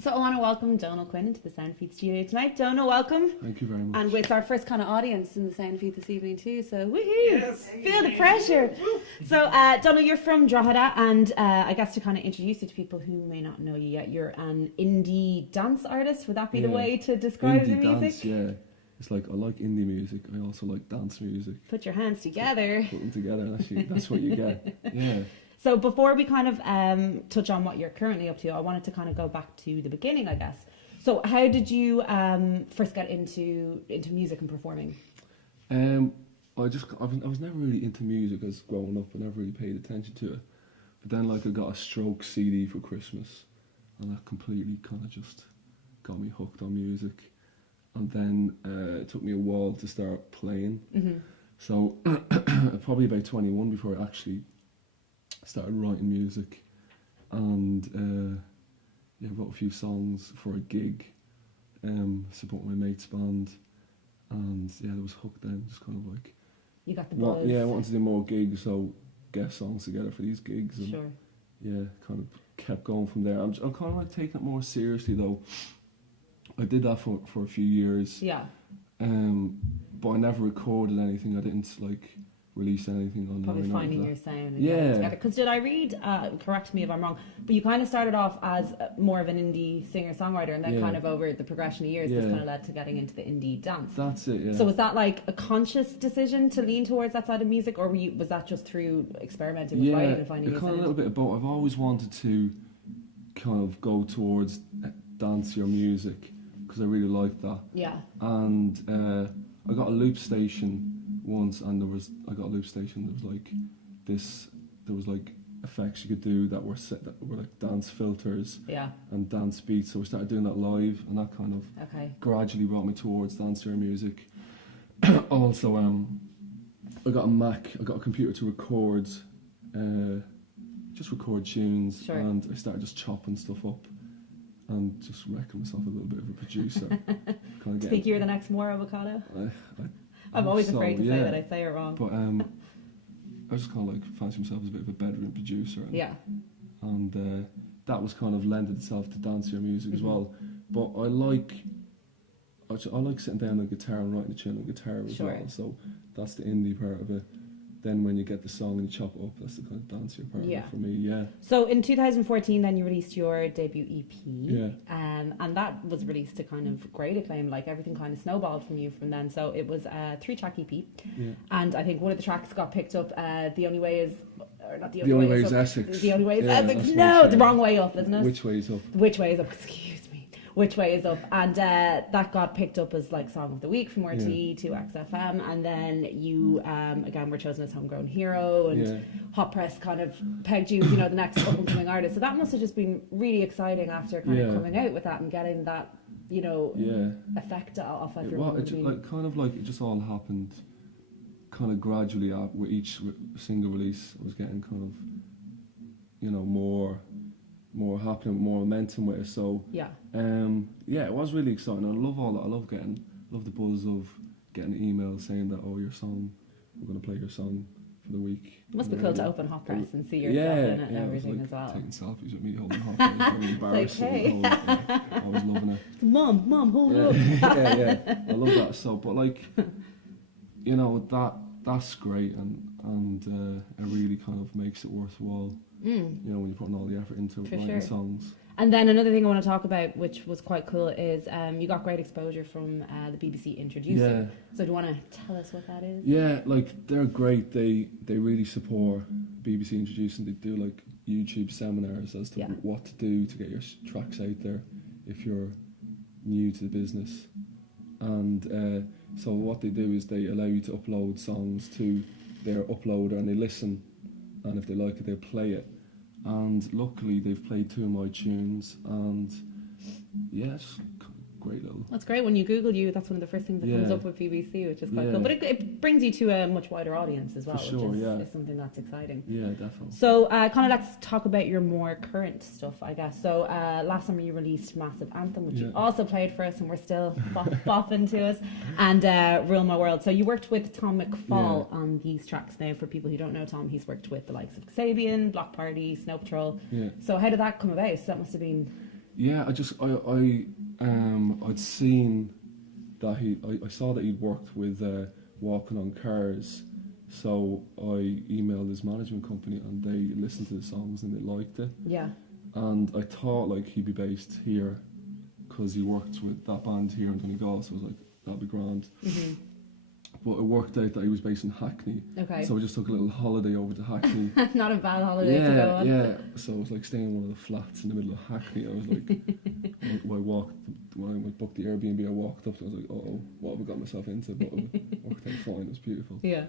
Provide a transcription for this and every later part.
So I want to welcome Donal Quinn into the Soundfeed studio tonight. Donal, welcome. Thank you very much. And it's our first kind of audience in the Soundfeed this evening too, so woohoo! Yes. Feel the pressure. So Donal, you're from Drogheda, and I guess to kind of introduce you to people who may not know you yet, you're an indie dance artist. Would that be the way to describe indie your music? dance, yeah. It's like I like indie music. I also like dance music. Put your hands together. Put them together, actually. That's what you get. Yeah. So before we kind of touch on what you're currently up to, I wanted to kind of go back to the beginning, I guess. So how did you first get into music and performing? I was never really into music as growing up. I never really paid attention to it. But then I got a Stroke CD for Christmas, and that completely kind of just got me hooked on music. And then it took me a while to start playing. Mm-hmm. So probably about 21 before I actually started writing music, and wrote a few songs for a gig, supporting my mate's band, and I was hooked then. Just kind of like you got the buzz. I wanted to do more gigs, so get songs together for these gigs, and sure. Kind of kept going from there. I'm kind of like taking it more seriously though. I did that for a few years. Yeah. But I never recorded anything. I didn't release anything online. Probably finding your sound and yeah. together. Because did I read, correct me if I'm wrong, but you kind of started off as more of an indie singer-songwriter, and then kind of over the progression of years this kind of led to getting into the indie dance. That's it, yeah. So was that like a conscious decision to lean towards that side of music, or was that just through experimenting with writing and finding your sound? Yeah, a little bit of both. I've always wanted to kind of go towards dancier music because I really liked that. Yeah. And I got a loop station once, and there was effects you could do that were like dance filters and dance beats, so we started doing that live, and that kind of gradually brought me towards dancier music. Also I got a computer to record tunes, sure. And I started just chopping stuff up and just making myself a little bit of a producer. Do you think you're the next More Avocado? I'm always afraid to say that I say it wrong. But I just kind of like fancy myself as a bit of a bedroom producer. And that was kind of lended itself to dancier music as well. But I like sitting down on the guitar and writing a tune on guitar as well. So that's the indie part of it. Then when you get the song and you chop it up, that's the kind of dancier part of it for me, yeah. So in 2014 then you released your debut EP. Yeah. And that was released to kind of great acclaim, like everything kind of snowballed from you from then. So it was a 3-track EP. Yeah. And I think one of the tracks got picked up, The Only Way is... Or not The Only Way is Up. Essex. The Only Way is Essex. No, the wrong way up, isn't it? Which Way is Up? Which Way is Up, excuse me. Which Way is Up, and that got picked up as like Song of the Week from RTE to XFM, and then you again were chosen as Homegrown Hero, and Hot Press kind of pegged you, the next up and coming artist. So that must have just been really exciting after kind of coming out with that and getting that, effect off everyone. It just all happened kind of gradually with each single release. I was getting kind of, more happening, more momentum with it. So it was really exciting. I love all that. I love the buzz of getting an email saying that, your song, we're going to play your song for the week. It must be cool to open Hot Press and see yourself in it and everything as well. Taking selfies with me holding Hot Press, very embarrassing. I was loving it. Mom, hold up. I love that. So, but that's great, and it really kind of makes it worthwhile. When you're putting all the effort into writing songs. And then another thing I want to talk about, which was quite cool, is you got great exposure from the BBC Introducing. So do you want to tell us what that is? Yeah, they're great. They really support BBC Introducing. They do YouTube seminars as to what to do to get your tracks out there if you're new to the business. And so what they do is they allow you to upload songs to their uploader, and they listen. And if they like it, they'll play it. And luckily, they've played 2 of my tunes, and it's great little... That's great. When you Google you, that's one of the first things that comes up with BBC, which is quite cool. But it brings you to a much wider audience as well, which is something that's exciting. Yeah, definitely. So let's talk about your more current stuff, I guess. So last summer you released Massive Anthem, which you also played for us, and we're still bopping to us, and Rule My World. So you worked with Tom McFall on these tracks. Now, for people who don't know Tom, he's worked with the likes of Kasabian, Block Party, Snow Patrol. Yeah. So how did that come about? So that must have been Yeah, I'd seen that I saw that he'd worked with Walking on Cars, so I emailed his management company and they listened to the songs and they liked it. Yeah. And I thought like he'd be based here because he worked with that band here in Donegal, so I was like, that'd be grand. Mm-hmm. But it worked out that he was based in Hackney. Okay. So I just took a little holiday over to Hackney. Not a bad holiday to go on. Yeah. So I was like staying in one of the flats in the middle of Hackney. I was like, when I booked the Airbnb, I walked up and I was like, oh, what have I got myself into? But it worked out fine. It was beautiful. Yeah.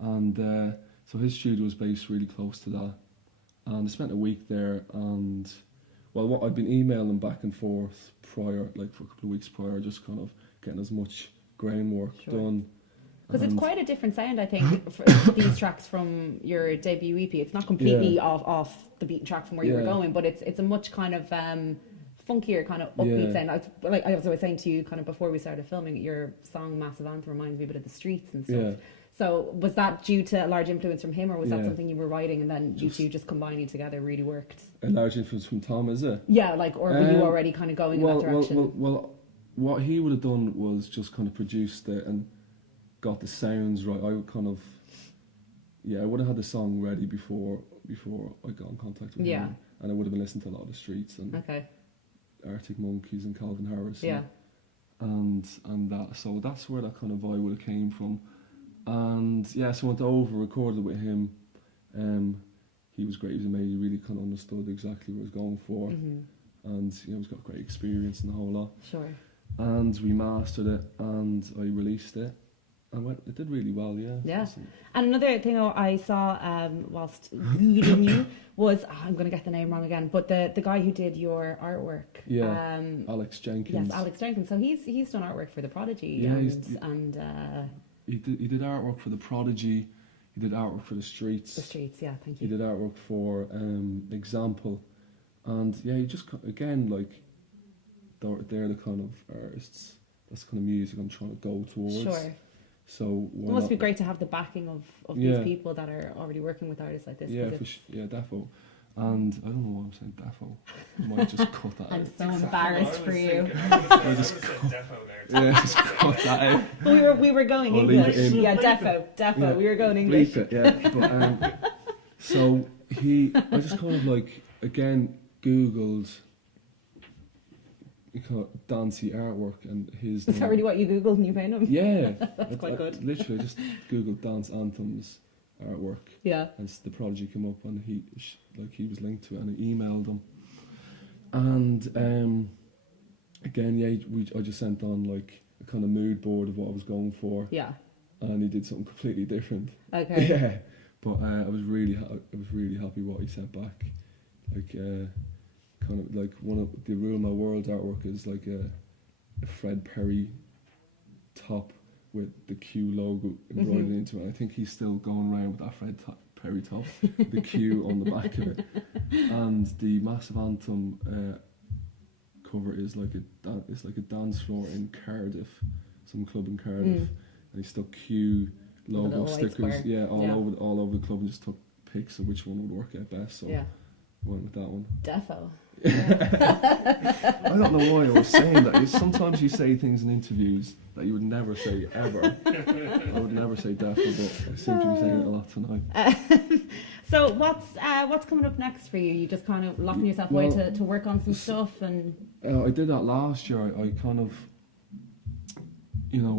And so his studio was based really close to that. And I spent a week there, and what I'd been emailing back and forth prior, like for a couple of weeks prior, just kind of getting as much groundwork done. Because it's quite a different sound, I think, for these tracks from your debut EP. It's not completely off the beaten track from where you were going, but it's a much kind of funkier, kind of upbeat sound. Like I was always saying to you, kind of before we started filming, your song Massive Anthem reminds me a bit of the Streets and stuff. Yeah. So was that due to a large influence from him, or was that something you were writing and then you two just combining together really worked? A large influence from Tom, is it? Yeah, like, or were you already kind of going in that direction? Well, what he would have done was just kind of produced it and got the sounds right. I would kind of, I would have had the song ready before I got in contact with him, and I would have been listening to a lot of the Streets and Arctic Monkeys and Calvin Harris, and that. So that's where that kind of vibe would have came from. And so I went over, recorded with him. He was great. He was amazing. He really kind of understood exactly what I was going for, and he's got great experience in the whole lot. Sure. And we mastered it, and I released it. It did really well, Yeah. And another thing I saw whilst Googling you was, I'm going to get the name wrong again, but the guy who did your artwork. Yeah, Alex Jenkins. Yes, Alex Jenkins. So he's done artwork for The Prodigy. Yeah, he did artwork for The Prodigy. He did artwork for The Streets. The Streets, yeah, thank you. He did artwork for Example. And he just, again, like, they're the kind of artists, that's the kind of music I'm trying to go towards. Sure. So it must be great to have the backing of these people that are already working with artists like this. Yeah, defo. And I don't know why I'm saying defo. I might just cut that out. I'm so embarrassed for you. Just cut that out. We were going English. Yeah, defo. Yeah. We were going English. Bleep it, But, so I just kind of like, again, Googled dancey artwork, and his Is that really what you Googled and you found him? Yeah. That's quite good. Literally just Googled dance anthems artwork. Yeah. And The Prodigy came up, and he was linked to it, and I emailed him. And again, I just sent on like a kind of mood board of what I was going for. Yeah. And he did something completely different. Okay. Yeah. But I was really happy what he sent back. Like kind of like one of the Rule My World artwork is like a Fred Perry top with the Q logo embroidered into it. I think he's still going around with that Fred Perry top, the Q on the back of it. And the Massive Anthem cover is like a dance floor in Cardiff, some club in Cardiff, and he stuck Q logo stickers, all over the club, and just took pics of which one would work out best. So I went with that one. Defo. I don't know why I was saying that. Sometimes you say things in interviews that you would never say ever. I would never say defo, but I seem to be saying it a lot tonight. So what's coming up next for you? You just kind of locking yourself away to work on some stuff, and I did that last year. I kind of,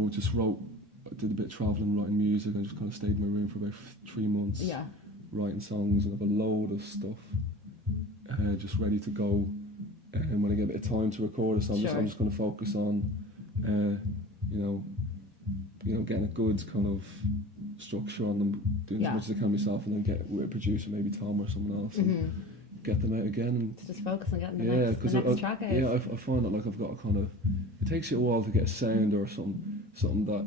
just wrote. I did a bit of travelling, writing music. I just kind of stayed in my room for about 3 months. Yeah. Writing songs, and I have a load of stuff just ready to go. And when I get a bit of time to record it, so I'm just going to focus on, getting a good kind of structure on them, doing as much as I can myself, and then get with a producer, maybe Tom or someone else, and get them out again. And to just focus on getting the next track out. Yeah, I find that like I've got a kind of, it takes you a while to get a sound or something that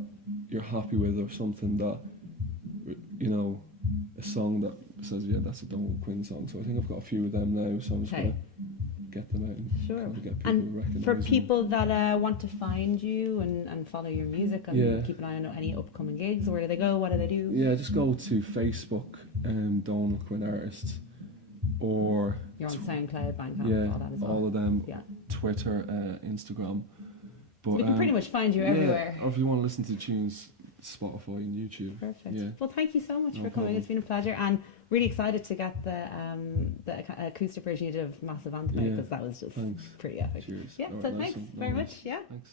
you're happy with, or something that, a song that says, that's a Donal Quinn song. So I think I've got a few of them now, so I'm just going to get them out and kind of get people to recognise for people that want to find you and follow your music and keep an eye on any upcoming gigs, where do they go, what do they do? Yeah, just go to Facebook and Donal Quinn Artist, or You're on SoundCloud, Bandcamp, yeah, all that as well. all of them. Yeah. Twitter, Instagram. But We can pretty much find you everywhere. Or if you want to listen to tunes, Spotify and YouTube. Perfect. Yeah. Well, thank you so much No for coming. problem. It's been a pleasure, and really excited to get the acoustic version of Massive Anthem Yeah. because that was just Thanks. pretty epic. Cheers. Yeah. All So right, nice thanks one. very No much. worries. Yeah. Thanks.